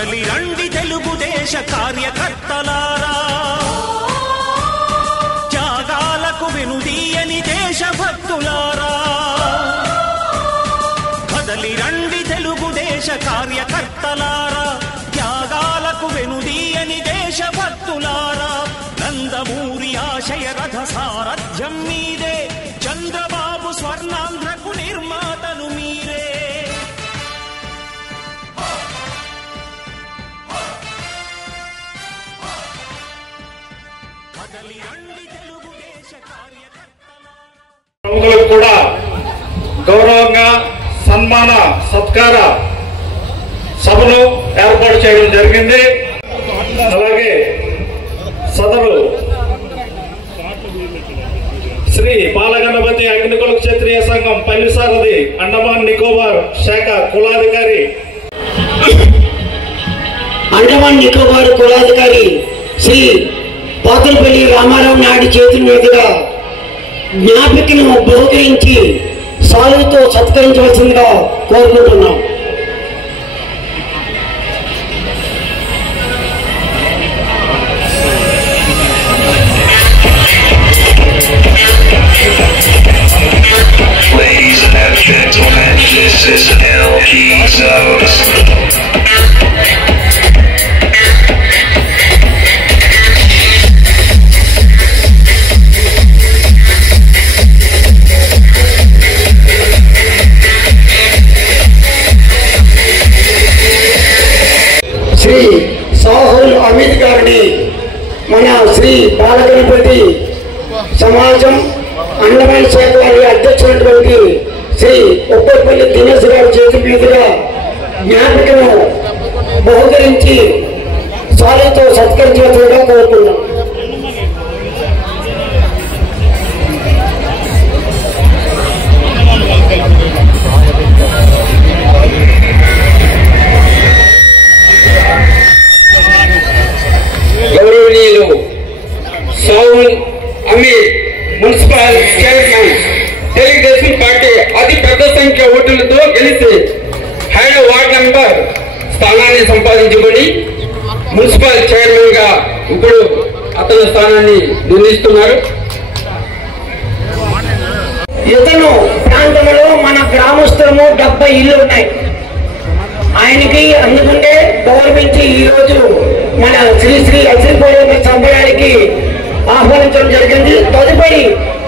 కదలి రండి తెలుగుదేశ కార్యకర్తలారా, త్యాగాలకు వెనుదీయని దేశభక్తులారా. కదలి రండి తెలుగుదేశ కార్యకర్తలారా, త్యాగాలకు వెనుదీయని దేశభక్తులారా. నందమూరి ఆశయ రథ సారథ్యం మీదే, చంద్రబాబు స్వర్ణాంధ్రకు నిర్మాతను మీరే. ప్రముఖులకు కూడా గౌరవంగా సన్మాన సత్కార సభను ఏర్పాటు చేయడం జరిగింది. అలాగే సదరు శ్రీ బాలగణపతి అగ్నికుల క్షత్రియ సంఘం పల్లిసారథి అండమాన్ నికోబార్ శాఖ కులాధికారి అండమాన్ నికోబార్ కులాధికారి శ్రీ పాతులపల్లి రామారావు నాయుడు చేతుల మీదుగా జ్ఞాపికను బహుకరించి సాలుతో సత్కరించవలసిందిగా కోరుకుంటున్నాం. Ladies and gentlemen, this is LG Zones. Shri Sahul Hamid గారిని మన శ్రీ బాలగణపతి సమాజం అండమాన్ శాఖ వారి అధ్యక్షులైనటువంటి శ్రీ ఉప్పర్పల్లి దినేష్ గారి చేతి మీదుగా జ్ఞాపికను బహుకరించి సాలుతో సత్కరించవలసిందిగా కోరుతున్నాం. గౌరవనీయులు Sahul Hameed municipal chairman, Telugu Desam party అతి పెద్ద సంఖ్య ఓట్లతో గెలిచి 7వ వార్డ్ నంబర్ స్థానాన్ని సంపాదించుకొని మున్సిపల్ చైర్మన్ గా ఇప్పుడు అతని స్థానాన్ని నిర్ణయిస్తున్నారు. ఇతను ప్రాంతంలో మన గ్రామస్తులము 70 ఇళ్ళు ఉన్నాయి. ఆయనకి అందుకుంటే గౌరవించి ఈ రోజు మన శ్రీ శ్రీ అశ్రీపూర్వక సంబరానికి ఆహ్వానించడం జరిగింది. తదుపరి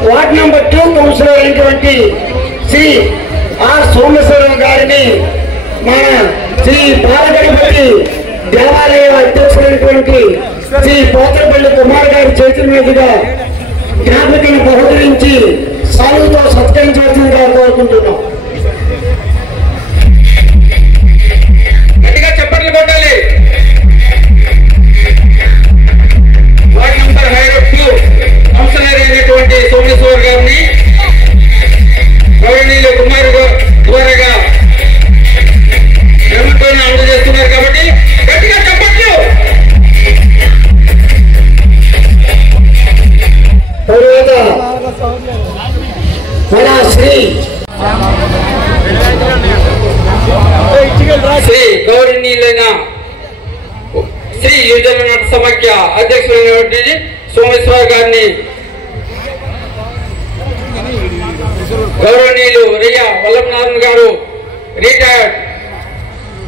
వార్డ్ నంబర్ 2 కౌన్సిలర్ అయినటువంటి శ్రీ ఆర్ సోమేశ్వరరావు గారిని మన శ్రీ బాలగణపతి దేవాలయ అధ్యక్షులైనటువంటి శ్రీ పోతరపల్లి కుమార్ గారి చేతుల మీదుగా జ్ఞాపికను బహుకరించి సాలుతో సత్కరించవలసిందిగా కోరుకుంటున్నాం. గట్టిగా చప్పట్లు కొట్టాలి. వార్డ్ నంబర్ 2 కౌన్సిలర్ అయినటువంటి సోమేశ్వర్ గారిని గౌరవనీయులు కుమార్ ద్వారాగా ప్రభుత్వాన్ని అందజేస్తున్నారు కాబట్టి గట్టిగా చప్పట్లు. తరువాత మన శ్రీ గౌరవనీయులైన శ్రీ యువజన నాట సమాఖ్య అధ్యక్షులైనటువంటి సోమేశ్వర్ గారిని గౌరవనీయులు రియా వల్లభనాథన్ గారు రిటైర్డ్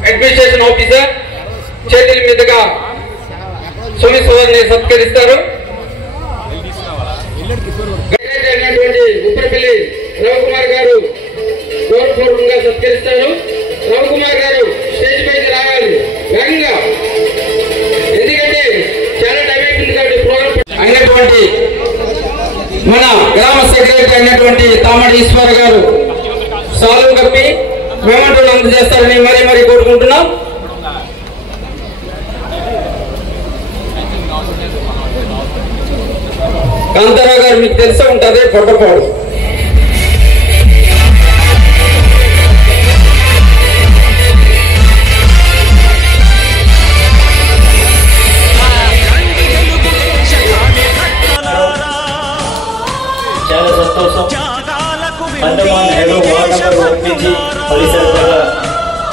అడ్మినిస్ట్రేషన్ ఆఫీసర్ చేతుల మీదుగా సోమేశ్వర్ని సత్కరిస్తారు. ఉప్పరపల్లి రవికుమార్ గారు గౌరవపూర్వకంగా సత్కరిస్తారు. రవికుమార్ గారు స్టేజ్ పైకి రావాలి వేగంగా, ఎందుకంటే చాలా టైం అయిపోయింది కాబట్టి ప్రోగ్రామ్ అయినటువంటి మన గ్రామ సెక్రటరీ అయినటువంటి తామడి ఈశ్వర్ గారు సాలు కప్పి మేమంటూ అందజేస్తారని మరీ కోరుకుంటున్నాం. కాంతారావు గారు మీకు తెలిసే ఉంటుంది, పొట్టపాడు. చాలా సంతోషం. అండమాన్ 7వ వార్డ్ నంబర్ 1 నుంచి పరిసర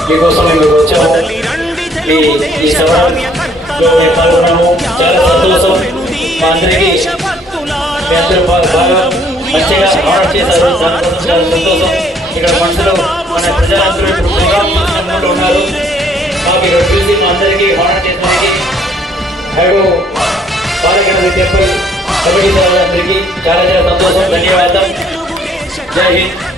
మీకోసం మేము వచ్చాము. ఈ సభలో మేము పాల్గొన్నాము. చాలా సంతోషం. మా అందరికీ మీ అందరూ బాగా మంచిగా ఆర్డర్ చేశారు. దానికోసం చాలా సంతోషం. ఇక్కడ మనుషులు మన ప్రజలందరూ ఇప్పుడు ఉన్నారు. మాకు ఇక్కడ చూసి మా అందరికీ ఆర్డర్ చేసినందుకు అయ్యో బాలగణపతి టెంపుల్ కమిటీ అందరికీ చాలా చాలా సంతోషం. ధన్యవాదాలు. జై హింద్.